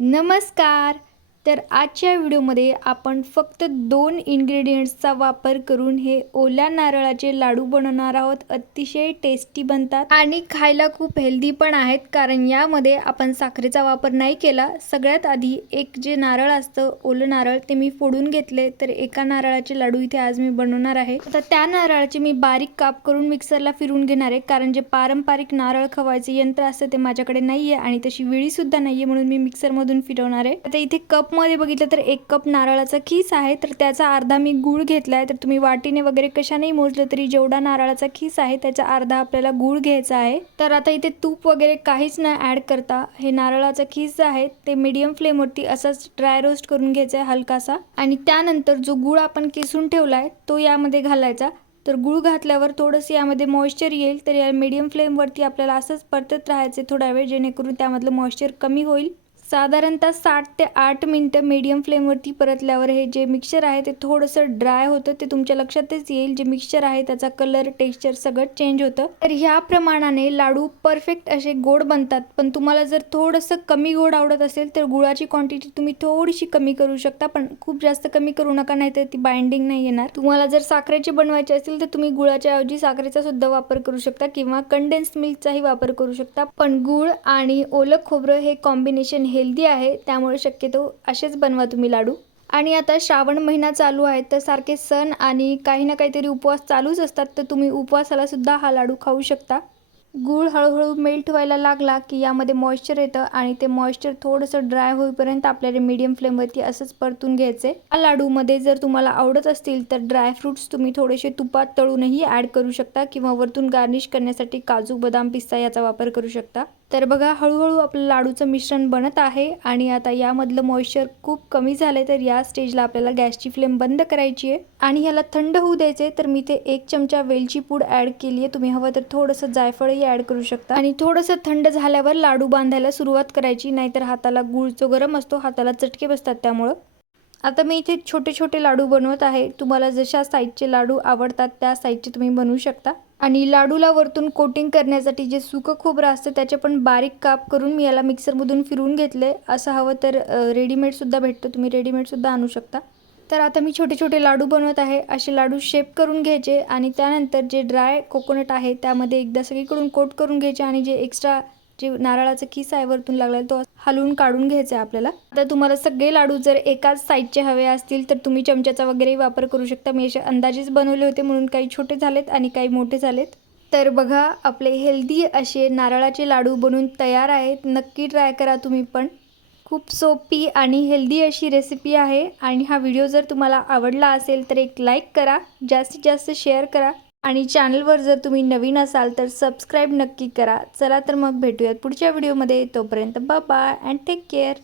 नमस्कार तर आजच्या व्हिडिओमध्ये आपण फक्त दोन इन्ग्रेडियंट्सचा वापर करून हे ओल्या नारळाचे लाडू बनवणार आहोत. अतिशय टेस्टी बनतात. आणि खायला खूप हेल्दी पण आहेत कारण यामध्ये आपण साखरेचा वापर नाही केला. सगळ्यात आधी एक जे नारळ असतं ओलं नारळ ते मी फोडून घेतले. तर एका नारळाचे लाडू इथे आज मी बनवणार आहे. तर त्या नारळाचे मी बारीक काप करून मिक्सरला फिरून घेणार आहे कारण जे पारंपरिक नारळ खवायचे यंत्र असतं ते माझ्याकडे नाहीये आणि तशी वेळीसुद्धा नाही आहे म्हणून मी मिक्सरमधून फिरवणार आहे. आता इथे कप कपमध्ये बघितलं तर एक कप नारळाचा खीस आहे तर त्याचा अर्धा मी गूळ घेतला आहे तर तुम्ही वाटीने वगैरे कशानेही मोजलं तरी जेवढा नारळाचा खीस आहे त्याचा अर्धा आपल्याला गूळ घ्यायचा आहे. तर आता इथे तूप वगैरे काहीच नाही ॲड करता हे नारळाचा खीस जे आहे ते मीडियम फ्लेमवरती असंच ड्राय रोस्ट करून घ्यायचा आहे हलकासा. आणि त्यानंतर जो गूळ आपण किसून आहे तो यामध्ये घालायचा. तर गूळ घातल्यावर थोडंसं यामध्ये मॉइश्चर येईल तर या मीडियम फ्लेमवरती आपल्याला असंच परतत राहायचं थोडा वेळ जेणेकरून त्यामधलं मॉइश्चर कमी होईल. साधारणतः साठ ते आठ मिनटं मीडियम फ्लेमवरती परतल्यावर हे जे मिक्सचर आहे ते थोडंसं ड्राय होतं ते तुमच्या लक्षातच येईल. जे मिक्सचर आहे त्याचा कलर टेक्स्चर सगळं चेंज होतं. तर ह्या प्रमाणाने लाडू परफेक्ट असे गोड बनतात. पण तुम्हाला जर थोडंसं कमी गोड आवडत असेल तर गुळाची क्वांटिटी तुम्ही थोडीशी कमी करू शकता. पण खूप जास्त कमी करू नका नाही तर ती बाइंडिंग नाही येणार. तुम्हाला जर साखरेची बनवायची असेल तर तुम्ही गुळाच्या ऐवजी साखरेचा सुद्धा वापर करू शकता किंवा कंडेन्स मिल्कचाही वापर करू शकता. पण गुळ आणि ओलं खोबरं हे कॉम्बिनेशन हे हेल्दी आहे त्यामुळे शक्यतो असेच बनवा तुम्ही लाडू. आणि आता श्रावण महिना चालू आहे तर सारखे सण आणि काही ना काहीतरी उपवास चालूच असतात तर तुम्ही उपवासाला सुद्धा हा लाडू खाऊ शकता. गूळ हळूहळू मेल्ट व्हायला लागला की यामध्ये मॉइश्चर येतं आणि ते मॉइश्चर थोडंसं ड्राय होईपर्यंत आपल्याला मीडियम फ्लेमवरती असंच परतून घ्यायचे या लाडूमध्ये जर तुम्हाला आवडत असतील तर ड्रायफ्रुट्स तुम्ही थोडेसे तुपात तळूनही ॲड करू शकता किंवा वरतून गार्निश करण्यासाठी काजू बदाम पिस्ता याचा वापर करू शकता. तर बघा हळूहळू आपलं लाडूचं मिश्रण बनत आहे आणि आता यामधलं मॉइश्चर खूप कमी झालं तर या स्टेजला आपल्याला गॅसची फ्लेम बंद करायची आहे. आणि ह्याला थंड होऊ द्यायचे तर मी ते एक चमचा वेलची पूड ॲड केली आहे तुम्ही हवं तर थोडंसं जायफळही ॲड करू शकता. आणि थोडंसं थंड झाल्यावर लाडू बांधायला सुरुवात करायची नाहीतर हाताला गुळ जो गरम असतो हाताला चटके बसतात त्यामुळं. आता मी इथे छोटे छोटे लाडू बनवत आहे. तुम्हाला जशा साईजचे लाडू आवडतात त्या साईजचे तुम्ही बनवू शकता. आणि लाडूला वरतून कोटिंग करण्यासाठी जे सुकं खोबरं असतं त्याचे पण बारीक काप करून मी याला मिक्सरमधून फिरवून घेतले असं हवं तर रेडीमेडसुद्धा भेटतं. तुम्ही रेडीमेडसुद्धा आणू शकता. तर आता मी छोटे छोटे लाडू बनवत आहे. असे लाडू शेप करून घ्यायचे आणि त्यानंतर जे ड्राय कोकोनट आहे त्यामध्ये एकदा सगळीकडून कोट करून घ्यायचे आणि जे एक्स्ट्रा जे नारळाचा किस आहे वरतून लागला तो हलवून काढून घ्यायचा आहे आपल्याला. आता तुम्हाला सगळे लाडू जर एकाच साईजचे हवे असतील तर तुम्ही चमच्याचा वगैरेही वापर करू शकता. मी असे अंदाजेच बनवले होते म्हणून काही छोटे झालेत आणि काही मोठे झालेत. तर बघा आपले हेल्दी असे नारळाचे लाडू बनवून तयार आहेत. नक्की ट्राय करा तुम्ही पण. खूप सोपी आणि हेल्दी अशी रेसिपी आहे. आणि हा व्हिडिओ जर तुम्हाला आवडला असेल तर एक लाईक करा जास्तीत जास्त शेअर करा. आणि चॅनलवर जर तुम्ही नवीन असाल तर सबस्क्राईब नक्की करा. चला तर मग भेटूयात पुढच्या व्हिडिओमध्ये तोपर्यंत बाय अँड टेक केअर